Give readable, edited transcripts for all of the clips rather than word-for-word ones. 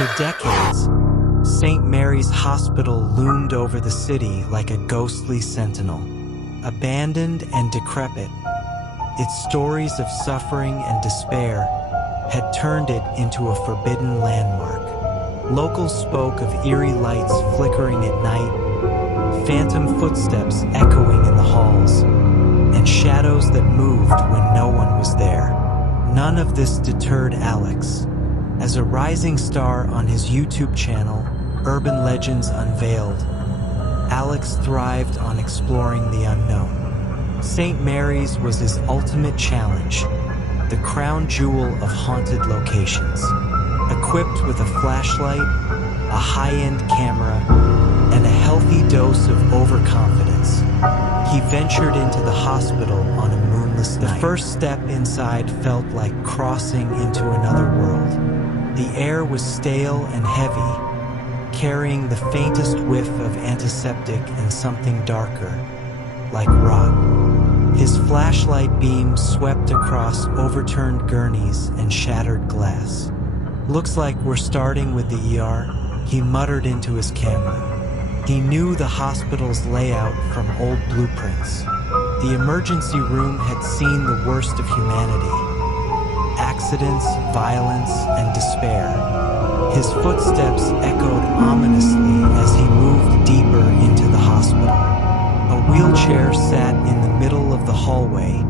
For decades, St. Mary's Hospital loomed over the city like a ghostly sentinel. Abandoned and decrepit, its stories of suffering and despair had turned it into a forbidden landmark. Locals spoke of eerie lights flickering at night, phantom footsteps echoing in the halls, and shadows that moved when no one was there. None of this deterred Alex. As a rising star on his YouTube channel, Urban Legends Unveiled, Alex thrived on exploring the unknown. St. Mary's was his ultimate challenge, the crown jewel of haunted locations. Equipped with a flashlight, a high-end camera, and a healthy dose of overconfidence, he ventured into the hospital on a moonless night. The first step inside felt like crossing into another world. The air was stale and heavy, carrying the faintest whiff of antiseptic and something darker, like rot. His flashlight beams swept across overturned gurneys and shattered glass. "Looks like we're starting with the ER," he muttered into his camera. He knew the hospital's layout from old blueprints. The emergency room had seen the worst of humanity: accidents, violence, and despair. His footsteps echoed ominously as he moved deeper into the hospital. A wheelchair sat in the middle of the hallway,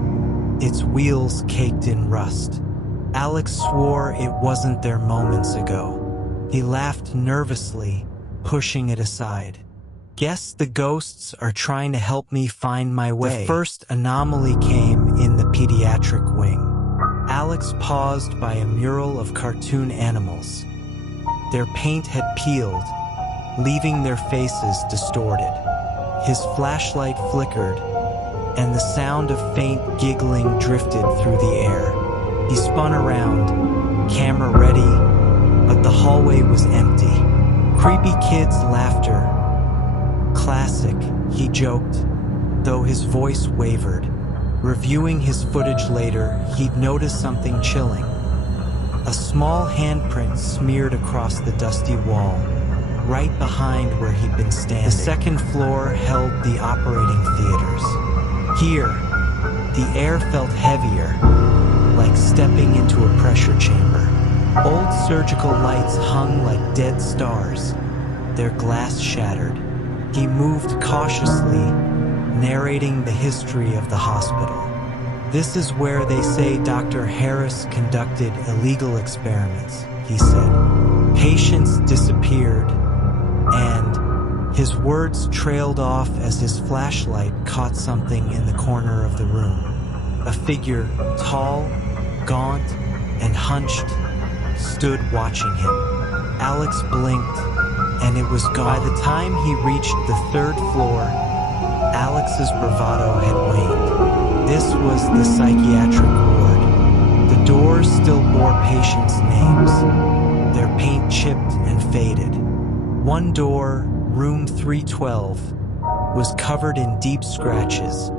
its wheels caked in rust. Alex swore it wasn't there moments ago. He laughed nervously, pushing it aside. "Guess the ghosts are trying to help me find my way." The first anomaly came in the pediatric wing. Alex paused by a mural of cartoon animals. Their paint had peeled, leaving their faces distorted. His flashlight flickered, and the sound of faint giggling drifted through the air. He spun around, camera ready, but the hallway was empty. Creepy kids' laughter. "Classic," he joked, though his voice wavered. Reviewing his footage later, he'd noticed something chilling. A small handprint smeared across the dusty wall, right behind where he'd been standing. The second floor held the operating theaters. Here, the air felt heavier, like stepping into a pressure chamber. Old surgical lights hung like dead stars, their glass shattered. He moved cautiously, narrating the history of the hospital. "This is where they say Dr. Harris conducted illegal experiments," he said. "Patients disappeared, and..." His words trailed off as his flashlight caught something in the corner of the room. A figure, tall, gaunt, and hunched, stood watching him. Alex blinked, and it was gone. By the time he reached the third floor, Alex's bravado had waned. This was the psychiatric ward. The doors still bore patients' names, their paint chipped and faded. One door, room 312, was covered in deep scratches,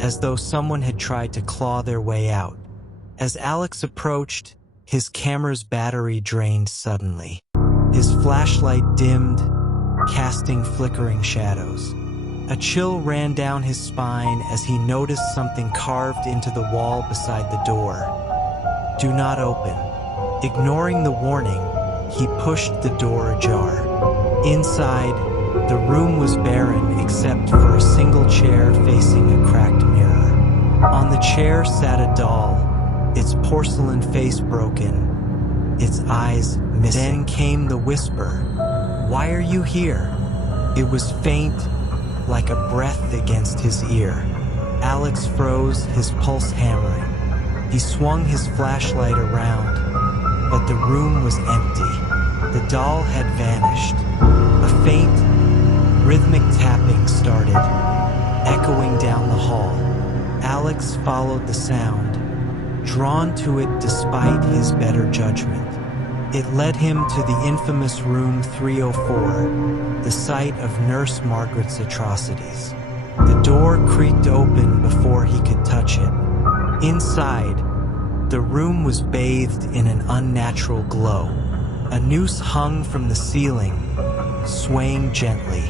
as though someone had tried to claw their way out. As Alex approached, his camera's battery drained suddenly. His flashlight dimmed, casting flickering shadows. A chill ran down his spine as he noticed something carved into the wall beside the door. "Do not open." Ignoring the warning, he pushed the door ajar. Inside, the room was barren except for a single chair facing a cracked mirror. On the chair sat a doll, its porcelain face broken, its eyes missing. Then came the whisper, "Why are you here?" It was faint, like a breath against his ear. Alex froze, his pulse hammering. He swung his flashlight around, but the room was empty. The doll had vanished. A faint, rhythmic tapping started, echoing down the hall. Alex followed the sound, drawn to it despite his better judgment. It led him to the infamous room 304, the site of Nurse Margaret's atrocities. The door creaked open before he could touch it. Inside, the room was bathed in an unnatural glow. A noose hung from the ceiling, swaying gently.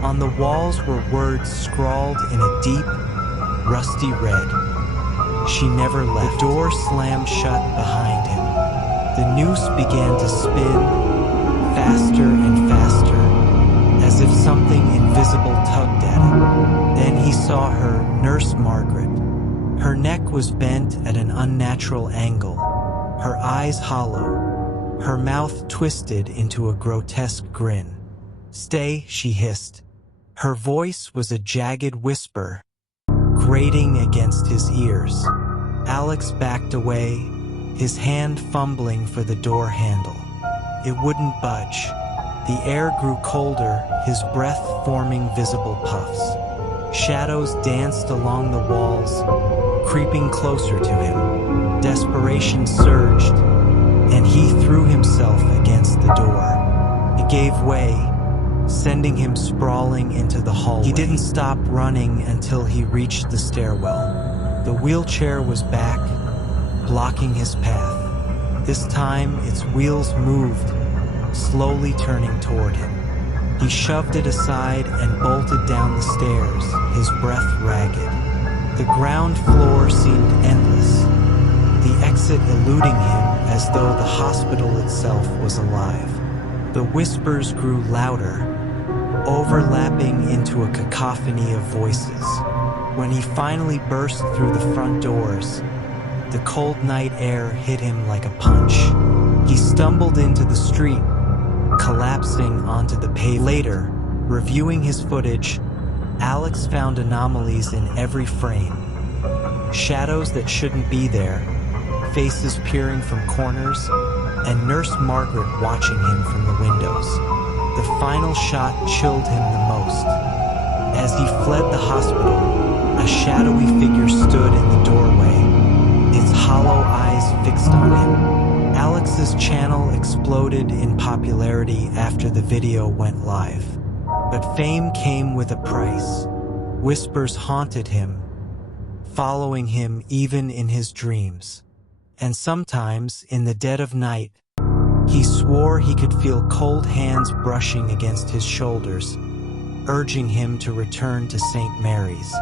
On the walls were words scrawled in a deep, rusty red. She never left. The door slammed shut behind him. The noose began to spin, faster and faster, as if something invisible tugged at it. Then he saw her, Nurse Margaret. Her neck was bent at an unnatural angle, her eyes hollow, her mouth twisted into a grotesque grin. "Stay," she hissed. Her voice was a jagged whisper, grating against his ears. Alex backed away, his hand fumbling for the door handle. It wouldn't budge. The air grew colder, his breath forming visible puffs. Shadows danced along the walls, creeping closer to him. Desperation surged, and he threw himself against the door. It gave way, sending him sprawling into the hallway. He didn't stop running until he reached the stairwell. The wheelchair was back, blocking his path. This time, its wheels moved, slowly turning toward him. He shoved it aside and bolted down the stairs, his breath ragged. The ground floor seemed endless, the exit eluding him as though the hospital itself was alive. The whispers grew louder, overlapping into a cacophony of voices. When he finally burst through the front doors, the cold night air hit him like a punch. He stumbled into the street, collapsing onto the pavement. Later, reviewing his footage, Alex found anomalies in every frame. Shadows that shouldn't be there, faces peering from corners, and Nurse Margaret watching him from the windows. The final shot chilled him the most. As he fled the hospital, a shadowy figure stood in the doorway, its hollow eyes fixed on him. Alex's channel exploded in popularity after the video went live. But fame came with a price. Whispers haunted him, following him even in his dreams. And sometimes, in the dead of night, he swore he could feel cold hands brushing against his shoulders, urging him to return to St. Mary's.